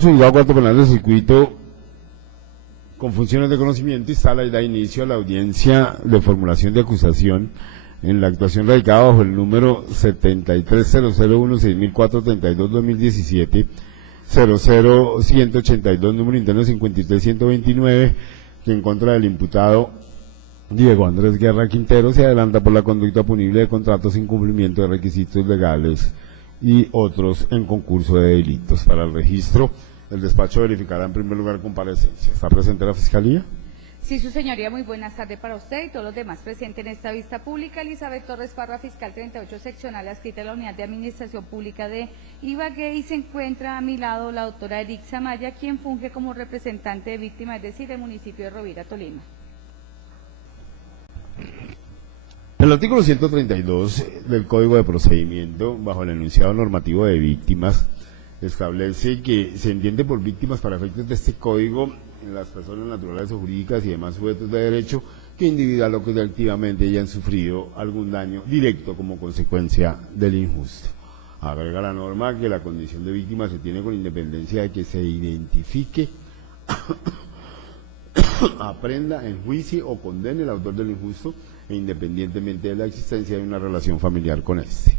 Juzgado Cuarto Penal del Circuito, con funciones de conocimiento, instala y da inicio a la audiencia de formulación de acusación en la actuación radicada bajo el número 730016.432-2017, 00182, número interno 53129, que en contra del imputado Diego Andrés Guerra Quintero se adelanta por la conducta punible de contratos sin cumplimiento de requisitos legales y otros en concurso de delitos. Para el registro, el despacho verificará en primer lugar comparecencia. ¿Está presente la Fiscalía? Sí, su señoría, muy buenas tardes para usted y todos los demás presentes en esta vista pública. Elizabeth Torres Parra, fiscal 38 seccional, adscrita a la Unidad de Administración Pública de Ibagué, y se encuentra a mi lado la doctora Erixa Maya, quien funge como representante de víctima, es decir, el municipio de Rovira, Tolima. El artículo 132 del Código de Procedimiento, bajo el enunciado normativo de víctimas, establece que se entiende por víctimas para efectos de este código las personas naturales o jurídicas y demás sujetos de derecho que individual o colectivamente hayan sufrido algún daño directo como consecuencia del injusto. Agrega la norma que la condición de víctima se tiene con independencia de que se identifique, aprenda, enjuicie o condene el autor del injusto, e independientemente de la existencia de una relación familiar con este.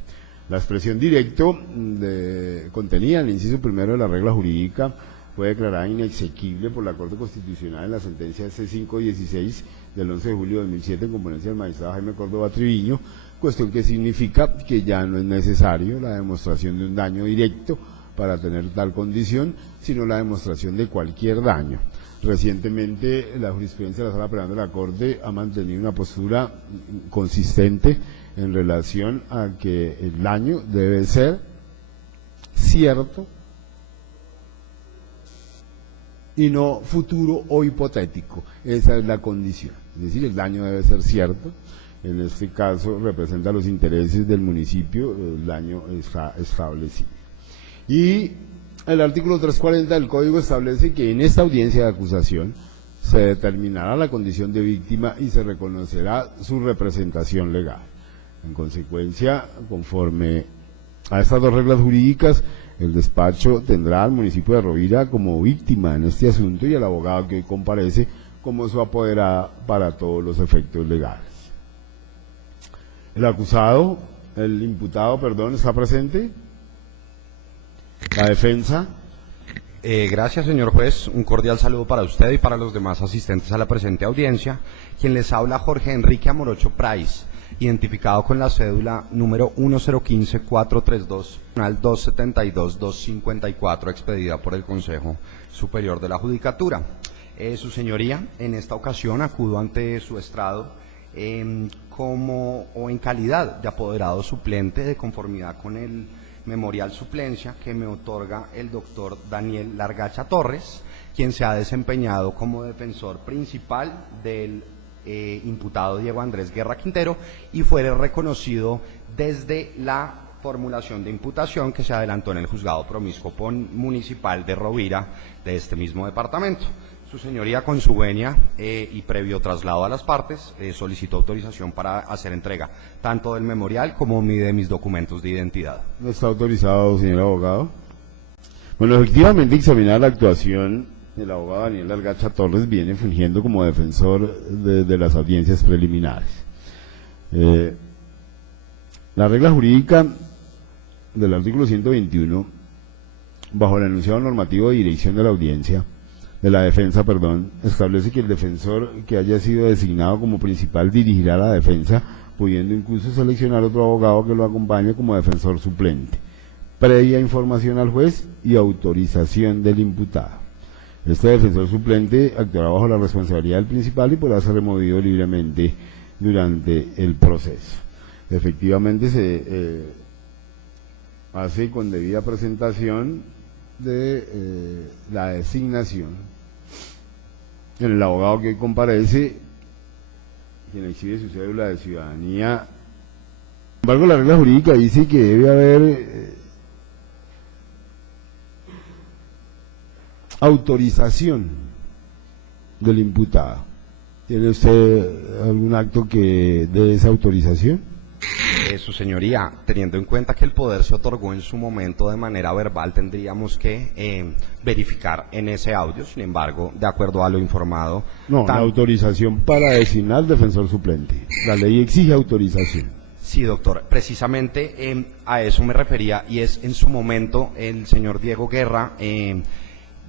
La expresión directo contenida en el inciso primero de la regla jurídica fue declarada inexequible por la Corte Constitucional en la sentencia C516 del 11 de julio de 2007 en componencia del magistrado Jaime Córdoba Triviño, cuestión que significa que ya no es necesario la demostración de un daño directo para tener tal condición, sino la demostración de cualquier daño. Recientemente, la jurisprudencia de la Sala Penal de la Corte ha mantenido una postura consistente en relación a que el daño debe ser cierto y no futuro o hipotético. Esa es la condición. Es decir, el daño debe ser cierto. En este caso, representa los intereses del municipio, el daño está establecido. Y el artículo 340 del Código establece que en esta audiencia de acusación se determinará la condición de víctima y se reconocerá su representación legal. En consecuencia, conforme a estas dos reglas jurídicas, el despacho tendrá al municipio de Rovira como víctima en este asunto y al abogado que hoy comparece como su apoderada para todos los efectos legales. El imputado, ¿está presente? La defensa. Gracias, señor juez. Un cordial saludo para usted y para los demás asistentes a la presente audiencia. Quien les habla, Jorge Enrique Amorocho Price, identificado con la cédula número 1015432-272-254, expedida por el Consejo Superior de la Judicatura. Su señoría, en esta ocasión acudo ante su estrado como o en calidad de apoderado suplente de conformidad con el memorial suplencia que me otorga el doctor Daniel Largacha Torres, quien se ha desempeñado como defensor principal del imputado Diego Andrés Guerra Quintero y fue reconocido desde la formulación de imputación que se adelantó en el juzgado promiscuo municipal de Rovira de este mismo departamento. Su señoría, con su venia y previo traslado a las partes, solicitó autorización para hacer entrega tanto del memorial como de mis documentos de identidad. ¿No está autorizado, señor abogado? Bueno, efectivamente, examinar la actuación del abogado Daniel Largacha Torres viene fungiendo como defensor de las audiencias preliminares. La regla jurídica del artículo 121, bajo el enunciado normativo de dirección de la audiencia, de la defensa, establece que el defensor que haya sido designado como principal dirigirá la defensa, pudiendo incluso seleccionar otro abogado que lo acompañe como defensor suplente, previa información al juez y autorización del imputado. Este defensor suplente actuará bajo la responsabilidad del principal y podrá ser removido libremente durante el proceso. Efectivamente, se hace con debida presentación de la designación en el abogado que hoy comparece, quien exhibe su cédula de ciudadanía. Sin embargo, la regla jurídica dice que debe haber autorización del imputado. ¿Tiene usted algún acto que dé esa autorización? Su señoría, teniendo en cuenta que el poder se otorgó en su momento de manera verbal, tendríamos que verificar en ese audio. Sin embargo, de acuerdo a lo informado... No, la autorización para designar defensor suplente. La ley exige autorización. Sí, doctor, precisamente a eso me refería, y es en su momento el señor Diego Guerra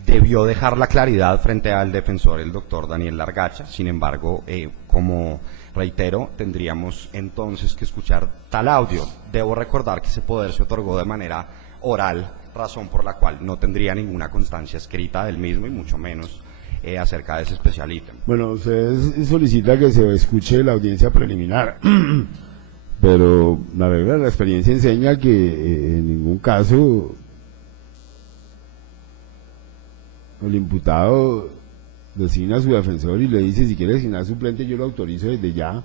debió dejar la claridad frente al defensor, el doctor Daniel Largacha. Sin embargo, como reitero, tendríamos entonces que escuchar tal audio. Debo recordar que ese poder se otorgó de manera oral, razón por la cual no tendría ninguna constancia escrita del mismo y mucho menos acerca de ese especial ítem. Bueno, usted solicita que se escuche la audiencia preliminar, pero la regla de la experiencia enseña que en ningún caso el imputado designa a su defensor y le dice: si quiere designar suplente yo lo autorizo desde ya.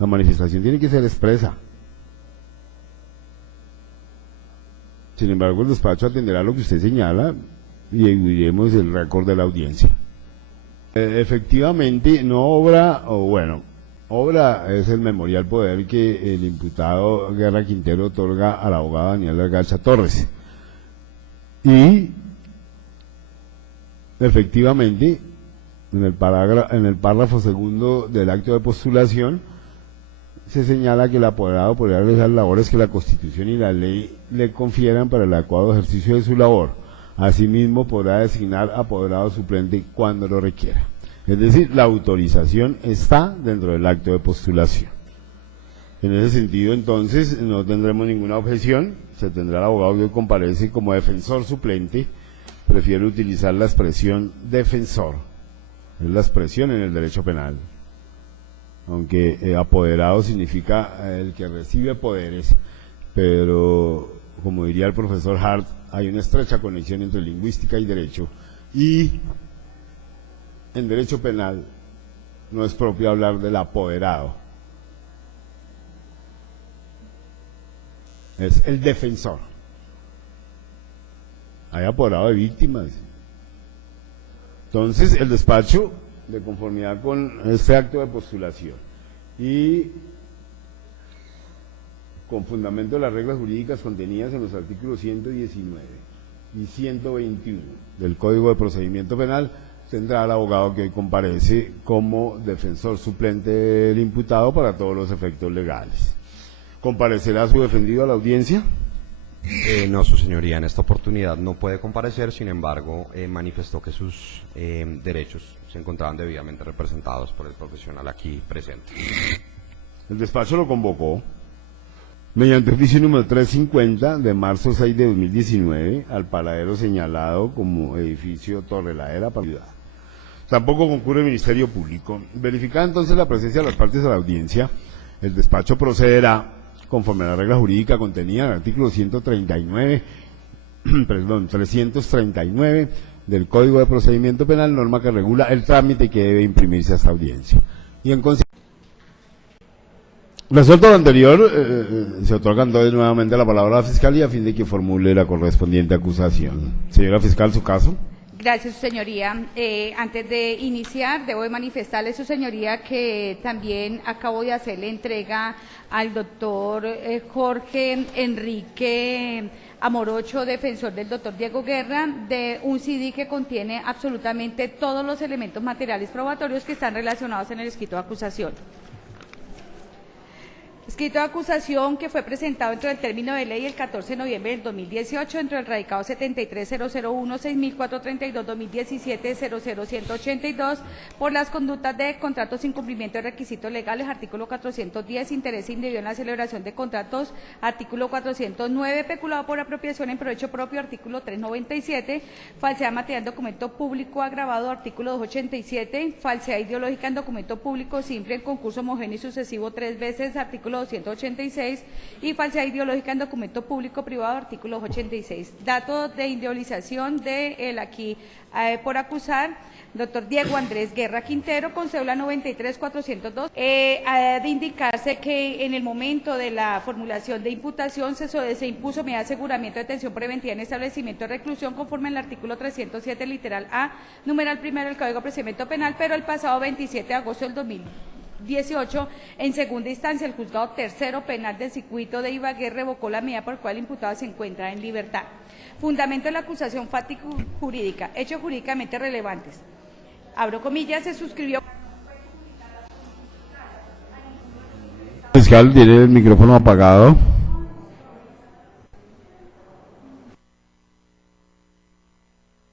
La manifestación tiene que ser expresa. Sin embargo, el despacho atenderá lo que usted señala y iremos el récord de la audiencia. Efectivamente, no obra, o bueno, obra es el memorial poder que el imputado Guerra Quintero otorga al abogado Daniel Largacha Torres. Y efectivamente, en el párrafo segundo del acto de postulación se señala que el apoderado podrá realizar labores que la Constitución y la ley le confieran para el adecuado ejercicio de su labor. Asimismo, podrá designar apoderado suplente cuando lo requiera. Es decir, la autorización está dentro del acto de postulación. En ese sentido, entonces, no tendremos ninguna objeción. Se tendrá el abogado que comparece como defensor suplente. Prefiero utilizar la expresión defensor. Es la expresión en el derecho penal. Aunque apoderado significa el que recibe poderes, pero como diría el profesor Hart, hay una estrecha conexión entre lingüística y derecho, y en derecho penal no es propio hablar del apoderado, es el defensor. Hay apoderado de víctimas. Entonces, el despacho, de conformidad con este acto de postulación y con fundamento de las reglas jurídicas contenidas en los artículos 119 y 121 del Código de Procedimiento Penal, tendrá al abogado que hoy comparece como defensor suplente del imputado para todos los efectos legales. ¿Comparecerá su defendido a la audiencia? No, su señoría, en esta oportunidad no puede comparecer. Sin embargo, manifestó que sus derechos se encontraban debidamente representados por el profesional aquí presente. El despacho lo convocó mediante oficio número 350 de marzo 6 de 2019 al paradero señalado como edificio Torre Ladera para la ciudad. Tampoco concurre el Ministerio Público. Verificada entonces la presencia de las partes a la audiencia, el despacho procederá conforme a la regla jurídica contenida en el artículo 339 del Código de Procedimiento Penal, norma que regula el trámite que debe imprimirse a esta audiencia. Y en resuelto lo anterior, se otorga entonces nuevamente la palabra a la Fiscalía a fin de que formule la correspondiente acusación. Señora Fiscal, su caso. Gracias, su señoría. Antes de iniciar, debo de manifestarle, su señoría, que también acabo de hacerle entrega al doctor Jorge Enrique Amorocho, defensor del doctor Diego Guerra, de un CD que contiene absolutamente todos los elementos materiales probatorios que están relacionados en el escrito de acusación. Escrito de acusación que fue presentado dentro del término de ley el 14 de noviembre del 2018, dentro del radicado 73-001-6432-2017-00182, por las conductas de contratos sin cumplimiento de requisitos legales, artículo 410, interés indebido en la celebración de contratos, artículo 409, peculado por apropiación en provecho propio, artículo 397, falsedad material en documento público agravado, artículo 287, falsedad ideológica en documento público simple en concurso homogéneo y sucesivo 3 veces, artículo 286, y falsedad ideológica en documento público privado, artículo 86. Dato de individualización de el aquí por acusar, doctor Diego Andrés Guerra Quintero, con cédula 93402. Ha de indicarse que en el momento de la formulación de imputación se impuso medida de aseguramiento de detención preventiva en establecimiento de reclusión conforme al artículo 307, literal A, numeral primero del Código de Procedimiento Penal, pero el pasado 27 de agosto del 2000 18, en segunda instancia, el juzgado tercero penal del circuito de Ibagué revocó la medida por la cual el imputado se encuentra en libertad. Fundamento de la acusación fáctico-jurídica, hechos jurídicamente relevantes. Abro comillas, se suscribió. Fiscal, tiene el micrófono apagado.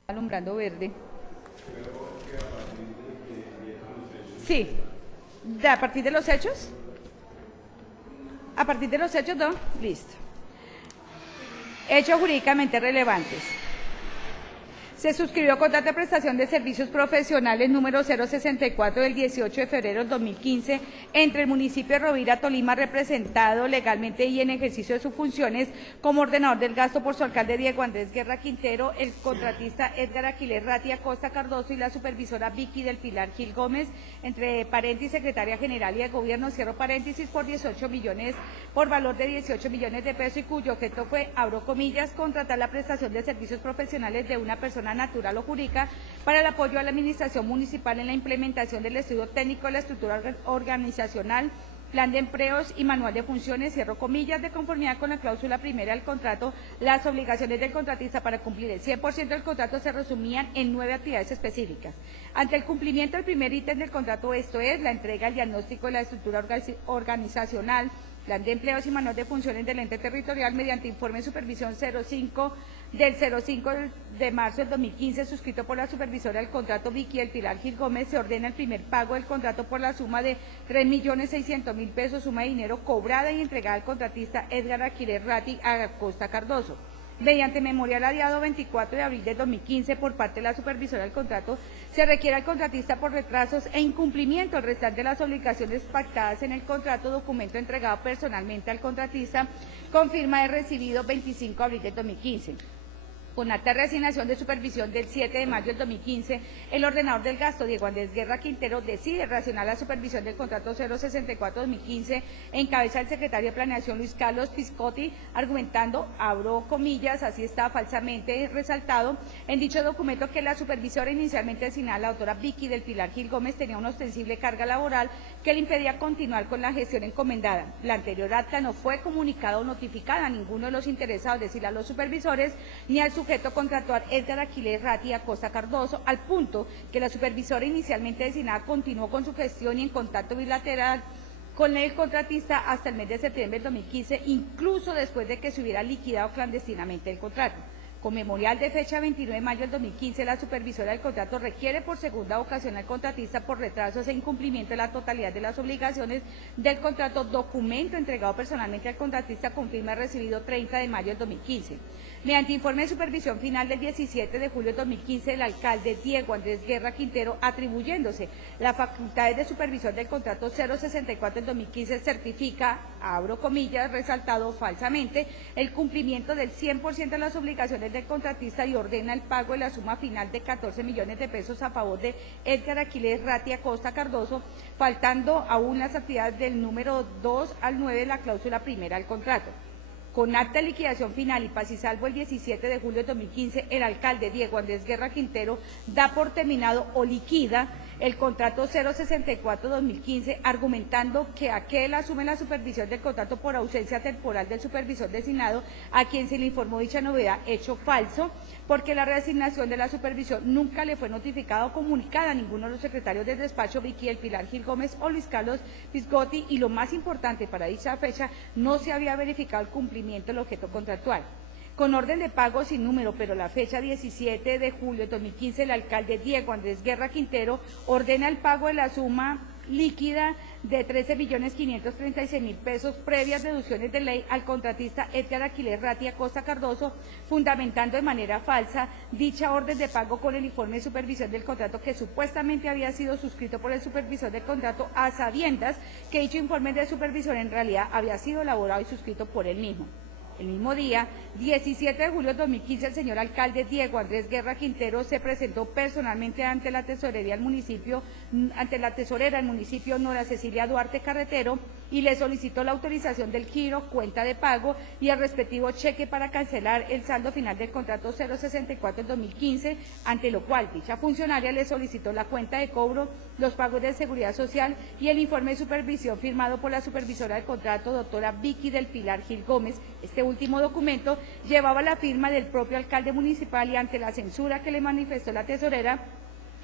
Alumbrando verde. Sí. ¿A partir de los hechos? ¿A partir de los hechos, no? Listo. Hechos jurídicamente relevantes. Se suscribió contrato de prestación de servicios profesionales número 064 del 18 de febrero del 2015 entre el municipio de Rovira, Tolima, representado legalmente y en ejercicio de sus funciones como ordenador del gasto por su alcalde Diego Andrés Guerra Quintero, el contratista Edgar Aquiles Ratia Costa Cardoso y la supervisora Vicky del Pilar Gil Gómez, entre paréntesis, secretaria general y de gobierno, cierro paréntesis, por 18 millones, por valor de 18 millones de pesos y cuyo objeto fue, abro comillas, contratar la prestación de servicios profesionales de una persona natural o jurídica para el apoyo a la administración municipal en la implementación del estudio técnico de la estructura organizacional, plan de empleos y manual de funciones, cierro comillas, de conformidad con la cláusula primera del contrato. Las obligaciones del contratista para cumplir el 100% del contrato se resumían en 9 actividades específicas. Ante el cumplimiento del primer ítem del contrato, esto es, la entrega del diagnóstico de la estructura organizacional, plan de empleos y manual de funciones del ente territorial mediante informe de supervisión 05 de marzo del 2015, suscrito por la supervisora del contrato Vicky del Pilar Gil Gómez, se ordena el primer pago del contrato por la suma de 3.600.000 pesos, suma de dinero cobrada y entregada al contratista Edgar Aquiles Ratti a Costa Cardoso. Mediante memorial adiado 24 de abril de 2015 por parte de la supervisora del contrato, se requiere al contratista por retrasos e incumplimiento al restante de las obligaciones pactadas en el contrato, documento entregado personalmente al contratista con firma de recibido 25 de abril de 2015. Con acta de reasignación de supervisión del 7 de mayo del 2015, el ordenador del gasto, Diego Andrés Guerra Quintero, decide reaccionar la supervisión del contrato 064-2015 en cabeza del secretario de Planeación Luis Carlos Piscotti, argumentando, abro comillas, así está falsamente resaltado, en dicho documento que la supervisora inicialmente designada, la doctora Vicky del Pilar Gil Gómez, tenía una ostensible carga laboral que le impedía continuar con la gestión encomendada. La anterior acta no fue comunicada o notificada a ninguno de los interesados, es decir, a los supervisores, ni al sujeto contractual Edgar Aquiles Ratti Costa Cardoso, al punto que la supervisora inicialmente designada continuó con su gestión y en contacto bilateral con el contratista hasta el mes de septiembre del 2015, incluso después de que se hubiera liquidado clandestinamente el contrato. Con memorial de fecha 29 de mayo del 2015, la supervisora del contrato requiere por segunda ocasión al contratista por retrasos e incumplimiento de la totalidad de las obligaciones del contrato, documento entregado personalmente al contratista con firma recibido 30 de mayo del 2015. Mediante informe de supervisión final del 17 de julio de 2015, el alcalde Diego Andrés Guerra Quintero, atribuyéndose las facultades de supervisión del contrato 064 del 2015, certifica, abro comillas, resaltado falsamente, el cumplimiento del 100% de las obligaciones del contratista y ordena el pago de la suma final de 14 millones de pesos a favor de Edgar Aquiles Ratti Costa Cardoso, faltando aún las actividades del número 2 al 9 de la cláusula primera del contrato. Con acta de liquidación final y paz y salvo el 17 de julio de 2015, el alcalde Diego Andrés Guerra Quintero da por terminado o liquida el contrato 064-2015, argumentando que aquel asume la supervisión del contrato por ausencia temporal del supervisor designado, a quien se le informó dicha novedad, hecho falso, porque la reasignación de la supervisión nunca le fue notificada o comunicada a ninguno de los secretarios del despacho Vicky del Pilar Gil Gómez o Luis Carlos Piscotti, y lo más importante, para dicha fecha no se había verificado el cumplimiento del objeto contractual. Con orden de pago sin número, pero la fecha 17 de julio de 2015, el alcalde Diego Andrés Guerra Quintero ordena el pago de la suma líquida de 13.536.000 pesos previas deducciones de ley al contratista Edgar Aquiles Ratti Costa Cardoso, fundamentando de manera falsa dicha orden de pago con el informe de supervisión del contrato que supuestamente había sido suscrito por el supervisor del contrato, a sabiendas que dicho informe de supervisión en realidad había sido elaborado y suscrito por él mismo. El mismo día, 17 de julio de 2015, el señor alcalde Diego Andrés Guerra Quintero se presentó personalmente ante la tesorera del municipio, Nora Cecilia Duarte Carretero, y le solicitó la autorización del giro, cuenta de pago y el respectivo cheque para cancelar el saldo final del contrato 064 del 2015, ante lo cual dicha funcionaria le solicitó la cuenta de cobro, los pagos de seguridad social y el informe de supervisión firmado por la supervisora del contrato, doctora Vicky del Pilar Gil Gómez. Este último documento llevaba la firma del propio alcalde municipal y ante la censura que le manifestó la tesorera,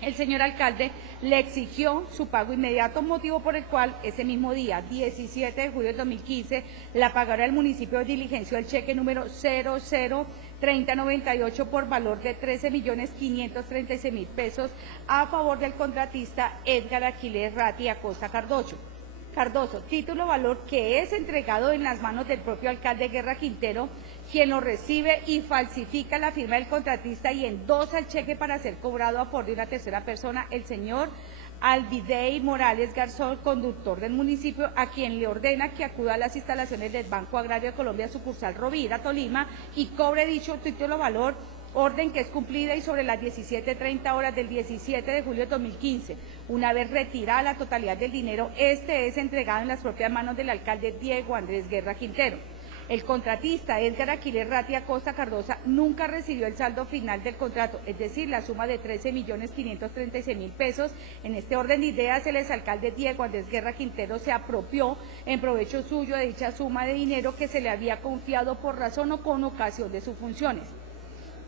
el señor alcalde le exigió su pago inmediato, motivo por el cual ese mismo día, 17 de julio de 2015, la pagadora del municipio diligenció el cheque número 003098 por valor de 13.536.000 pesos a favor del contratista Edgar Aquiles Ratti Acosta Cardoso, título valor que es entregado en las manos del propio alcalde Guerra Quintero, quien lo recibe y falsifica la firma del contratista y endosa el cheque para ser cobrado a favor de una tercera persona, el señor Alvidey Morales Garzón, conductor del municipio, a quien le ordena que acuda a las instalaciones del Banco Agrario de Colombia, sucursal Rovira, Tolima, y cobre dicho título valor, orden que es cumplida y sobre las 17:30 horas del 17 de julio de 2015. Una vez retirada la totalidad del dinero, este es entregado en las propias manos del alcalde Diego Andrés Guerra Quintero. El contratista Edgar Aquiles Ratti Acosta Cardoso nunca recibió el saldo final del contrato, es decir, la suma de 13.536.000 pesos. En este orden de ideas, el exalcalde Diego Andrés Guerra Quintero se apropió en provecho suyo de dicha suma de dinero que se le había confiado por razón o con ocasión de sus funciones.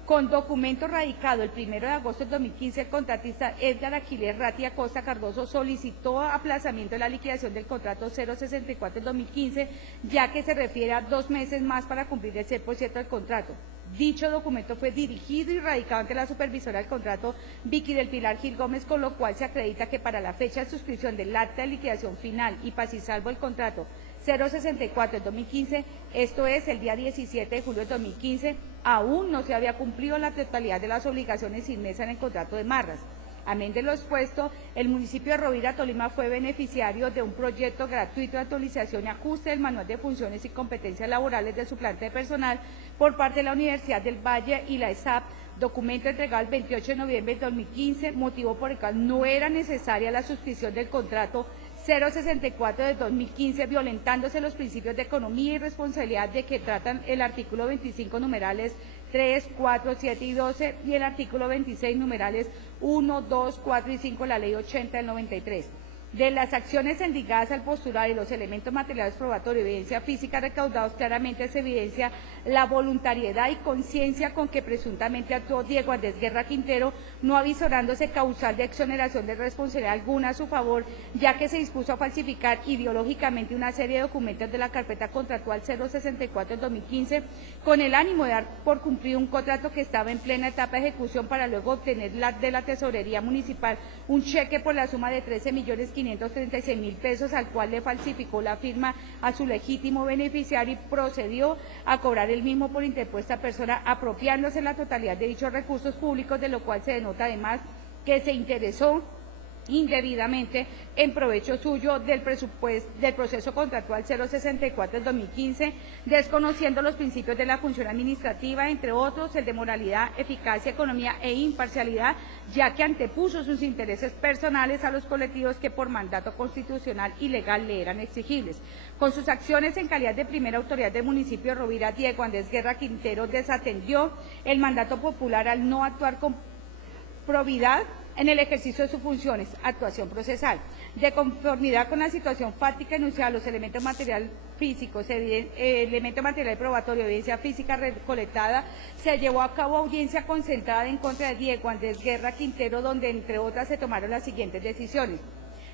Con documento radicado el 1 de agosto de 2015, el contratista Edgar Aquiles Ratti Acosta Cardoso solicitó aplazamiento de la liquidación del contrato 064 del 2015, ya que se refiere a 2 meses más para cumplir el 100% del contrato. Dicho documento fue dirigido y radicado ante la supervisora del contrato, Vicky del Pilar Gil Gómez, con lo cual se acredita que para la fecha de suscripción del acta de liquidación final y paz y salvo el contrato 064 del 2015, esto es el día 17 de julio de 2015, aún no se había cumplido la totalidad de las obligaciones inmersas en el contrato de Marras. Amén de lo expuesto, el municipio de Rovira, Tolima, fue beneficiario de un proyecto gratuito de actualización y ajuste del manual de funciones y competencias laborales de su planta de personal por parte de la Universidad del Valle y la ESAP, documento entregado el 28 de noviembre de 2015, motivo por el cual no era necesaria la suscripción del contrato 064 de 2015, violentándose los principios de economía y responsabilidad de que tratan el artículo 25 numerales 3, 4, 7 y 12 y el artículo 26 numerales 1, 2, 4 y 5 de la Ley 80 del 93. De las acciones endilgadas al postular y los elementos materiales probatorios, evidencia física recaudados, claramente se evidencia la voluntariedad y conciencia con que presuntamente actuó Diego Andrés Guerra Quintero, no avisorándose causal de exoneración de responsabilidad alguna a su favor, ya que se dispuso a falsificar ideológicamente una serie de documentos de la carpeta contractual 064 del 2015, con el ánimo de dar por cumplido un contrato que estaba en plena etapa de ejecución para luego obtener de la tesorería municipal un cheque por la suma de 13.536.000 pesos, al cual le falsificó la firma a su legítimo beneficiario y procedió a cobrar el mismo por interpuesta persona, apropiándose la totalidad de dichos recursos públicos, de lo cual se denota además que se interesó indebidamente en provecho suyo del proceso contractual 064 del 2015, desconociendo los principios de la función administrativa, entre otros el de moralidad, eficacia, economía e imparcialidad, ya que antepuso sus intereses personales a los colectivos que por mandato constitucional y legal le eran exigibles. Con sus acciones en calidad de primera autoridad del municipio de Rovira, Diego Andrés Guerra Quintero desatendió el mandato popular al no actuar con probidad en el ejercicio de sus funciones, actuación procesal. De conformidad con la situación fáctica enunciada, los elementos materiales físicos, elemento material probatorio, evidencia física recolectada, se llevó a cabo audiencia concentrada en contra de Diego Andrés Guerra Quintero, donde entre otras se tomaron las siguientes decisiones: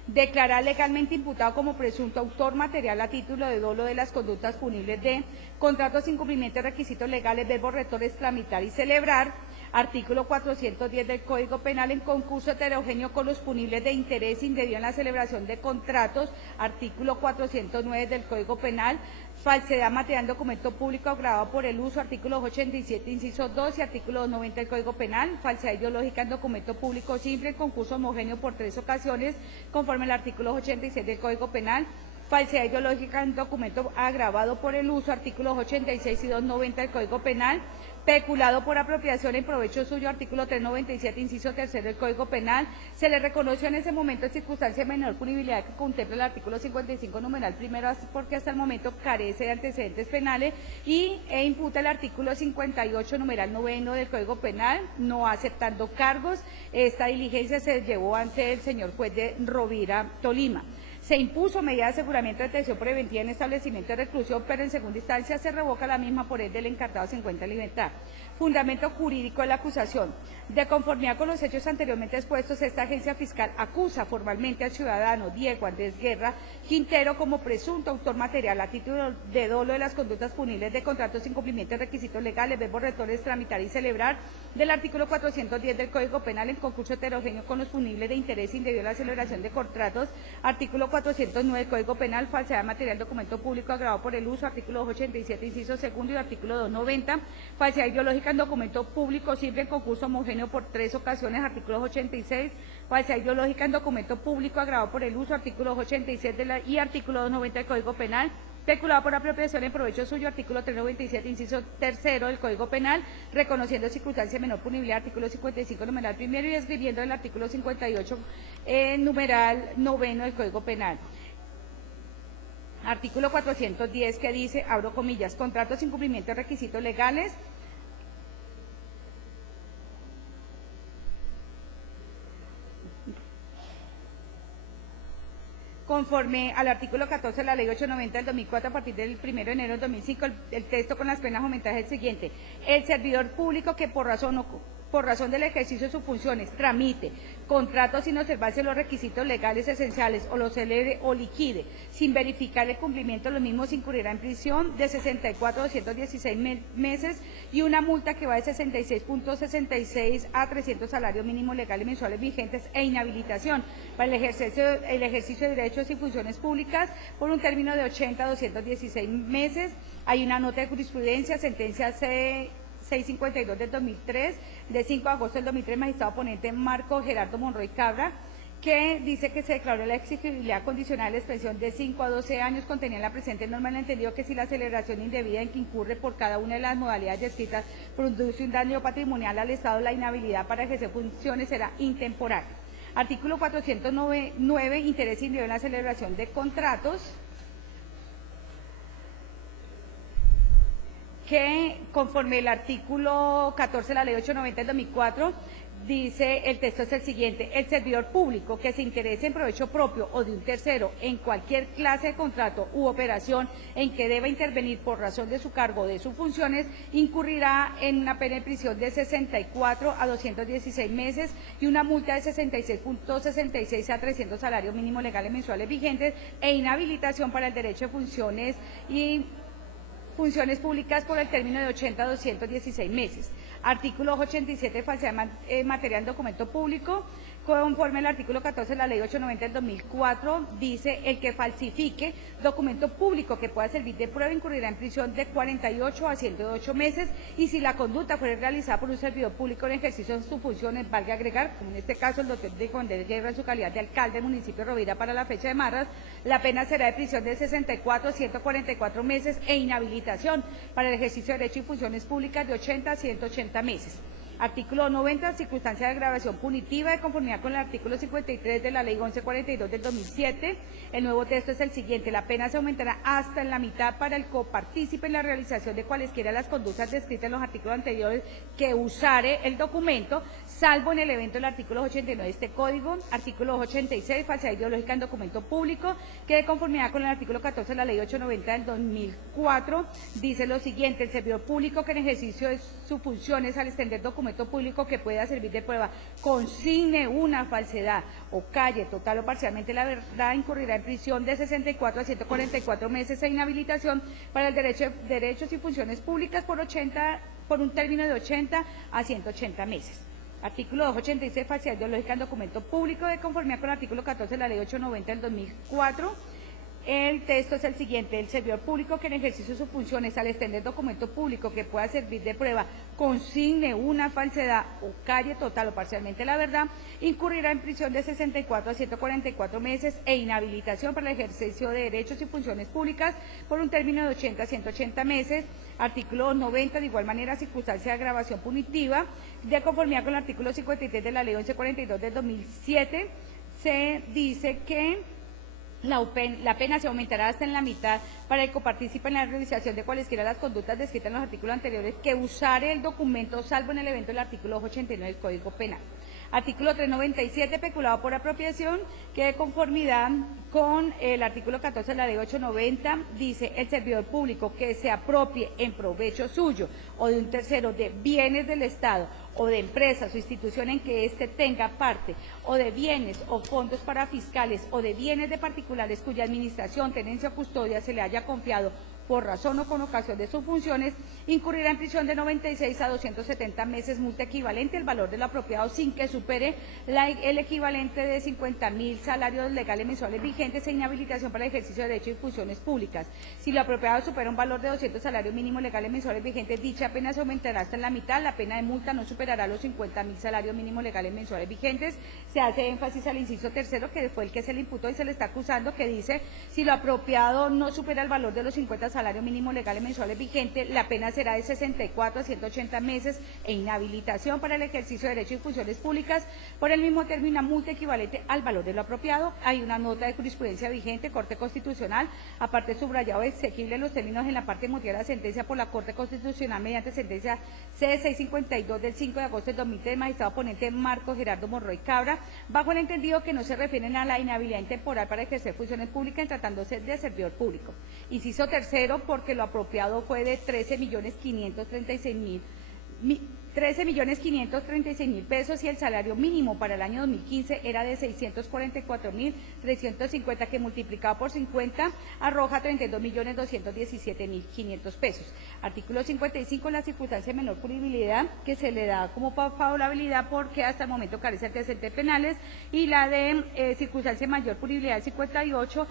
declarar legalmente imputado como presunto autor material a título de dolo de las conductas punibles de contratos sin cumplimiento de requisitos legales, verbos rectores, tramitar y celebrar, artículo 410 del Código Penal, en concurso heterogéneo con los punibles de interés indebido en la celebración de contratos, artículo 409 del Código Penal, falsedad material en documento público agravado por el uso, artículo 87 inciso 2 y artículo 290 del Código Penal, falsedad ideológica en documento público simple, en concurso homogéneo por 3 ocasiones, conforme al artículo 86 del Código Penal, falsedad ideológica en documento agravado por el uso, artículos 86 y 290 del Código Penal, peculado por apropiación en provecho suyo, artículo 397, inciso tercero del Código Penal, se le reconoció en ese momento en circunstancia de menor punibilidad que contempla el artículo 55, numeral primero, porque hasta el momento carece de antecedentes penales, e imputa el artículo 58, numeral noveno del Código Penal, no aceptando cargos. Esta diligencia se llevó ante el señor juez de Rovira, Tolima. Se impuso medida de aseguramiento de detención preventiva en establecimiento de reclusión, pero en segunda instancia se revoca la misma, por ende el encartado se encuentra en libertad. Fundamento jurídico de la acusación. De conformidad con los hechos anteriormente expuestos, esta agencia fiscal acusa formalmente al ciudadano Diego Andrés Guerra Quintero como presunto autor material a título de dolo de las conductas punibles de contratos sin cumplimiento de requisitos legales, verbos rectores, tramitar y celebrar del artículo 410 del Código Penal en concurso heterogéneo con los punibles de interés indebido a la celebración de contratos, artículo 409 del Código Penal, falsedad material, documento público agravado por el uso, artículo 287, inciso segundo y artículo 290, falsedad ideológica en documento público simple en concurso homogéneo por 3 ocasiones, artículo 86, falsedad ideológica en documento público agravado por el uso, artículo 86 y artículo 290 del Código Penal, peculado por apropiación en provecho suyo, artículo 397, inciso tercero del Código Penal, reconociendo circunstancia de menor punibilidad, artículo 55, numeral primero, y escribiendo el artículo 58, numeral noveno del Código Penal. Artículo 410 que dice, abro comillas, contratos sin cumplimiento de requisitos legales, conforme al artículo 14 de la Ley 890 del 2004, a partir del 1 de enero del 2005, el texto con las penas aumentadas es el siguiente. El servidor público que por razón del ejercicio de sus funciones tramite contratos sin observarse los requisitos legales esenciales o los celebre o liquide sin verificar el cumplimiento de los mismos, incurrirá en prisión de 64 a 216 meses y una multa que va de 66.66 a 300 salarios mínimos legales mensuales vigentes e inhabilitación para el ejercicio de derechos y funciones públicas por un término de 80 a 216 meses. Hay una nota de jurisprudencia, sentencia 652 del 2003, de 5 de agosto del 2003, magistrado ponente Marco Gerardo Monroy Cabra, que dice que se declaró la exigibilidad condicional de la expresión de 5 a 12 años contenida en la presente norma, en el entendido que si la celebración indebida en que incurre por cada una de las modalidades descritas produce un daño patrimonial al Estado, la inhabilidad para ejercer funciones será intemporal. Artículo 409, interés indebido en la celebración de contratos, que conforme el artículo 14 de la Ley 890 del 2004, dice, el texto es el siguiente: el servidor público que se interese en provecho propio o de un tercero en cualquier clase de contrato u operación en que deba intervenir por razón de su cargo o de sus funciones, incurrirá en una pena de prisión de 64 a 216 meses y una multa de 66.66 a 300 salarios mínimos legales mensuales vigentes e inhabilitación para el derecho de funciones públicas por el término de 80 a 216 meses. Artículo 87, falsedad material en documento público, conforme al artículo 14 de la Ley 890 del 2004, dice, el que falsifique documento público que pueda servir de prueba incurrirá en prisión de 48 a 108 meses y si la conducta fuera realizada por un servidor público en ejercicio de sus funciones, valga agregar, como en este caso el doctor Diego Andrés Guerra en su calidad de alcalde del municipio de Rovira para la fecha de Marras, la pena será de prisión de 64 a 144 meses e inhabilitación para el ejercicio de derechos y funciones públicas de 80 a 180 meses. Artículo 90, circunstancia de agravación punitiva de conformidad con el artículo 53 de la Ley 1142 del 2007. El nuevo texto es el siguiente: la pena se aumentará hasta en la mitad para el copartícipe en la realización de cualesquiera las conductas descritas en los artículos anteriores que usare el documento, salvo en el evento del artículo 89 de este Código. Artículo 86, falsedad ideológica en documento público, que de conformidad con el artículo 14 de la Ley 890 del 2004, dice lo siguiente: el servidor público que en ejercicio de sus funciones al extender documento público que pueda servir de prueba consigne una falsedad o calle total o parcialmente la verdad, incurrirá en prisión de 64 a 144 meses e inhabilitación para el derechos y funciones públicas por un término de 80 a 180 meses. Artículo 286, falsedad ideológica en documento público, de conformidad con el artículo 14 de la Ley 890 del 2004. El texto es el siguiente: el servidor público que en ejercicio de sus funciones al extender documento público que pueda servir de prueba consigne una falsedad o calle total o parcialmente la verdad, incurrirá en prisión de 64 a 144 meses e inhabilitación para el ejercicio de derechos y funciones públicas por un término de 80 a 180 meses. Artículo 90, de igual manera, circunstancia de agravación punitiva, de conformidad con el artículo 53 de la Ley 1142 del 2007, se dice que la pena se aumentará hasta en la mitad para el copartícipe en la realización de cualesquiera las conductas descritas en los artículos anteriores que usare el documento, salvo en el evento del artículo 89 del Código Penal. Artículo 397, peculado por apropiación, que de conformidad con el artículo 14 de la Ley 890, dice: el servidor público que se apropie en provecho suyo o de un tercero de bienes del Estado o de empresas o institución en que éste tenga parte, o de bienes o fondos parafiscales o de bienes de particulares cuya administración, tenencia o custodia se le haya confiado por razón o con ocasión de sus funciones, incurrirá en prisión de 96 a 270 meses, multa equivalente al valor del apropiado sin que supere el equivalente de 50.000 salarios legales mensuales vigentes e inhabilitación para el ejercicio de derechos y funciones públicas. Si lo apropiado supera un valor de 200 salarios mínimos legales mensuales vigentes, dicha pena se aumentará hasta en la mitad. La pena de multa no superará los 50.000 salarios mínimos legales mensuales vigentes. Se hace énfasis al inciso tercero, que fue el que se le imputó y se le está acusando, que dice: si lo apropiado no supera el valor de los 50 salario mínimo legales mensuales vigente, la pena será de 64 a 180 meses e inhabilitación para el ejercicio de derechos y funciones públicas por el mismo término, una multa equivalente al valor de lo apropiado. Hay una nota de jurisprudencia vigente, Corte Constitucional, aparte subrayado exequible los términos en la parte motiva de la sentencia por la Corte Constitucional mediante sentencia C652 del 5 de agosto del 2003, magistrado ponente Marco Gerardo Monroy Cabra, bajo el entendido que no se refieren a la inhabilidad temporal para ejercer funciones públicas en tratándose de servidor público. Inciso tercero, porque lo apropiado fue de 13.536.000 pesos y el salario mínimo para el año 2015 era de 644.350, que multiplicado por 50 arroja 32.217.500 pesos. Artículo 55, la circunstancia de menor punibilidad, que se le da como favorabilidad porque hasta el momento carece de antecedentes penales, y la de circunstancia de mayor punibilidad, 58,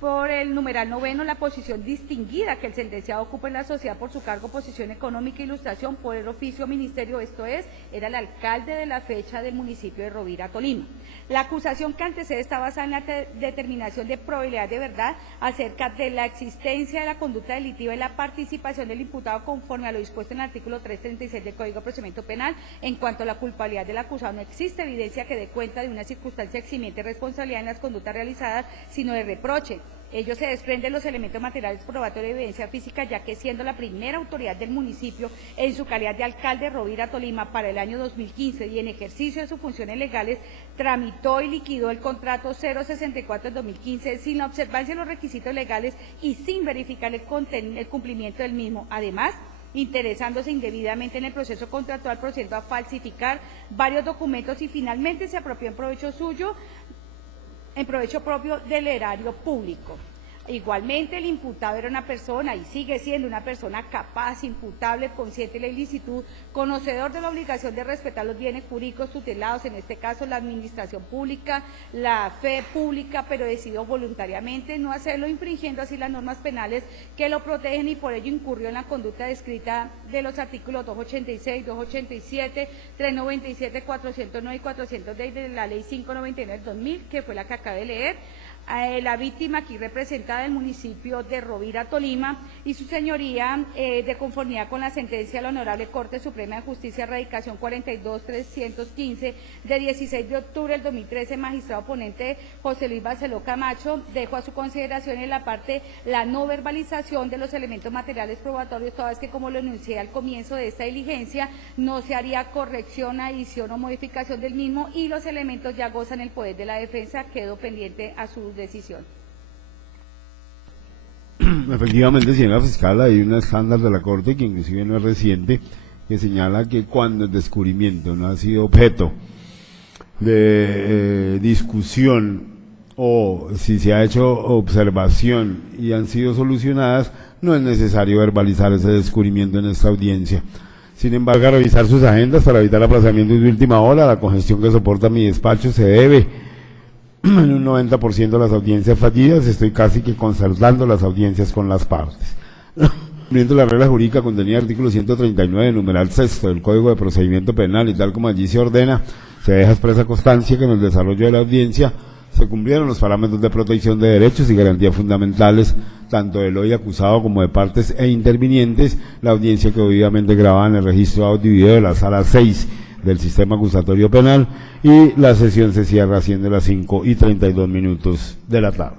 por el numeral noveno, la posición distinguida que el sentenciado ocupa en la sociedad por su cargo, posición económica e ilustración por el oficio ministerio, esto es, era el alcalde de la fecha del municipio de Rovira, Tolima. La acusación que antecede está basada en la determinación de probabilidad de verdad acerca de la existencia de la conducta delictiva y la participación del imputado conforme a lo dispuesto en el artículo 336 del Código de Procedimiento Penal. En cuanto a la culpabilidad del acusado, no existe evidencia que dé cuenta de una circunstancia eximiente de responsabilidad en las conductas realizadas, sino de reproche. Ello se desprende de los elementos materiales probatorios de evidencia física, ya que siendo la primera autoridad del municipio en su calidad de alcalde de Rovira, Tolima, para el año 2015 y en ejercicio de sus funciones legales, tramitó y liquidó el contrato 064 del 2015 sin la observancia de los requisitos legales y sin verificar el cumplimiento del mismo. Además, interesándose indebidamente en el proceso contractual, procediendo a falsificar varios documentos y finalmente se apropió en provecho suyo, en provecho propio del erario público. Igualmente, el imputado era una persona y sigue siendo una persona capaz, imputable, consciente de la ilicitud, conocedor de la obligación de respetar los bienes jurídicos tutelados, en este caso la administración pública, la fe pública, pero decidió voluntariamente no hacerlo, infringiendo así las normas penales que lo protegen, y por ello incurrió en la conducta descrita de los artículos 286, 287, 397, 409 y 410 de la Ley 599 del 2000, que fue la que acabé de leer. La víctima aquí representada del municipio de Rovira, Tolima, y su señoría, de conformidad con la sentencia de la Honorable Corte Suprema de Justicia, radicación 42.315, de 16 de octubre del 2013, magistrado ponente José Luis Barceló Camacho, dejo a su consideración en la parte la no verbalización de los elementos materiales probatorios, toda vez que, como lo enuncié al comienzo de esta diligencia, no se haría corrección, adición o modificación del mismo, y los elementos ya gozan el poder de la defensa, quedó pendiente a su decisión. Efectivamente, señora fiscal, hay un estándar de la Corte que inclusive no es reciente, que señala que cuando el descubrimiento no ha sido objeto de discusión o si se ha hecho observación y han sido solucionadas, no es necesario verbalizar ese descubrimiento en esta audiencia. Sin embargo, a revisar sus agendas para evitar aplazamientos de última hora, la congestión que soporta mi despacho, se debe en un 90% de las audiencias fallidas, estoy casi que concertando las audiencias con las partes. Cumpliendo la regla jurídica contenida en el artículo 139, numeral sexto del Código de Procedimiento Penal, y tal como allí se ordena, se deja expresa constancia que en el desarrollo de la audiencia se cumplieron los parámetros de protección de derechos y garantías fundamentales, tanto del hoy acusado como de partes e intervinientes. La audiencia quedó debidamente grabada en el registro audio y video de la sala 6 del sistema acusatorio penal, y la sesión se cierra siendo las 5:32 de la tarde.